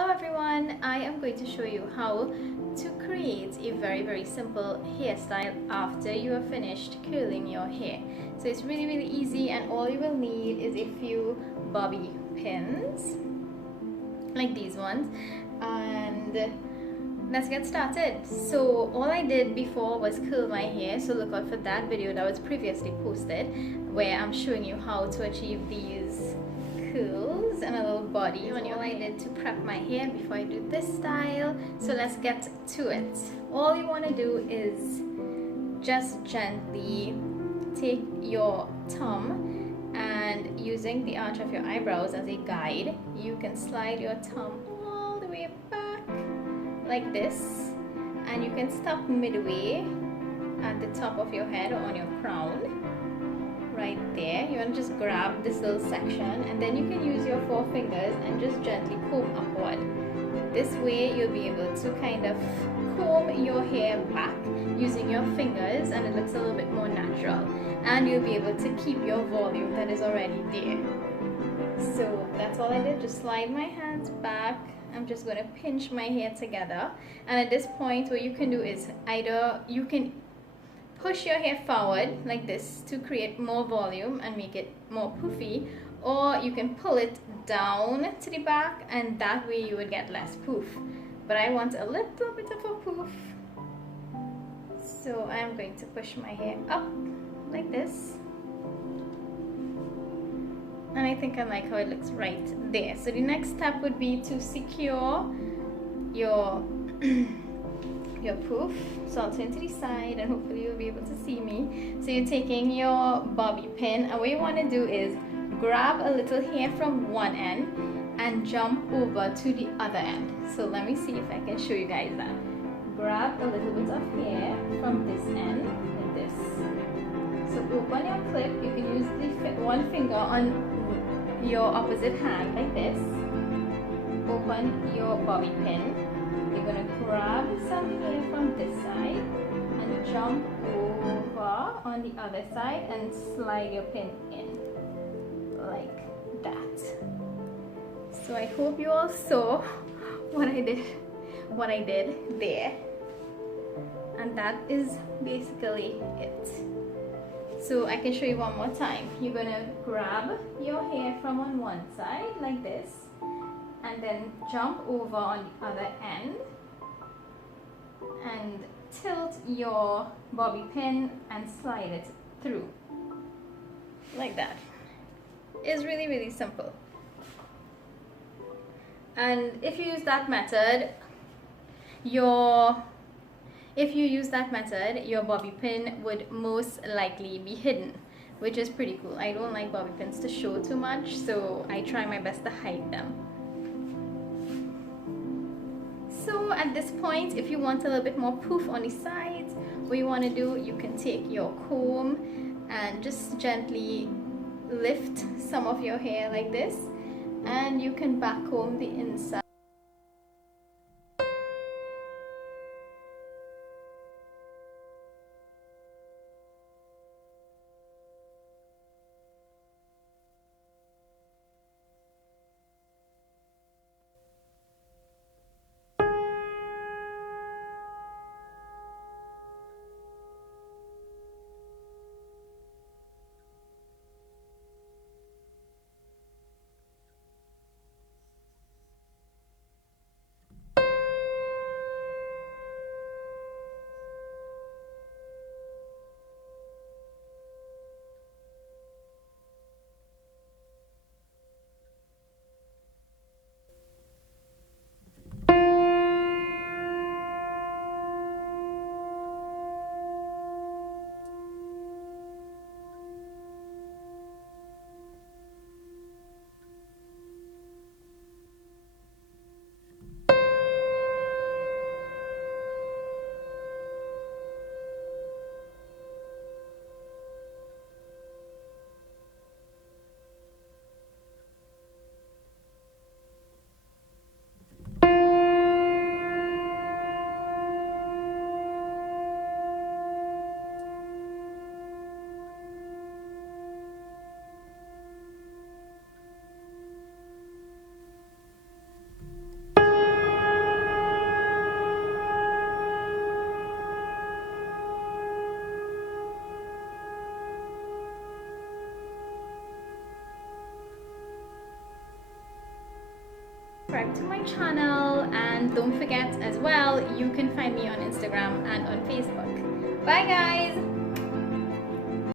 Hello everyone, I am going to show you how to create a very simple hairstyle after you have finished curling your hair. So it's really easy, and all you will need is a few bobby pins like these ones, and let's get started. So all I did before was curl my hair, so look out for that video that was previously posted where I'm showing you how to achieve these curls and a little body. And all I did to prep my hair before I do this style. So let's get to it. All you want to do is just gently take your thumb, and using the arch of your eyebrows as a guide, you can slide your thumb all the way back like this, and you can stop midway at the top of your head or on your crown. Right there, you want to just grab this little section, and then you can use your 4 fingers and just gently comb upward. This way you'll be able to kind of comb your hair back using your fingers, and it looks a little bit more natural, and you'll be able to keep your volume that is already there. So that's all I did, just slide my hands back. I'm just going to pinch my hair together, and at this point what you can do is either you can push your hair forward like this to create more volume and make it more poofy, or you can pull it down to the back, and that way you would get less poof. But I want a little bit of a poof, so I'm going to push my hair up like this, and I think I like how it looks right there. So the next step would be to secure your your poof. So I'll turn to the side and hopefully you'll be able to see me. So you're taking your bobby pin, and what you want to do is grab a little hair from one end and jump over to the other end. So let me see if I can show you guys that. Grab a little bit of hair from this end like this. So open your clip. You can use the one finger on your opposite hand like this. Open your bobby pin. You're going to grab some hair from this side and jump over on the other side and slide your pin in like that. So I hope you all saw what I did there, and that is basically it. So I can show you one more time. You're going to grab your hair from on one side like this, and then jump over on the other end and tilt your bobby pin and slide it through like that. It's really simple. And if you use that method, your bobby pin would most likely be hidden, which is pretty cool. I don't like bobby pins to show too much, so I try my best to hide them. So at this point, if you want a little bit more poof on the sides, what you want to do, you can take your comb and just gently lift some of your hair like this, and you can back comb the inside. subscribe to my channel, and don't forget as well, you can find me on Instagram and on Facebook. Bye guys!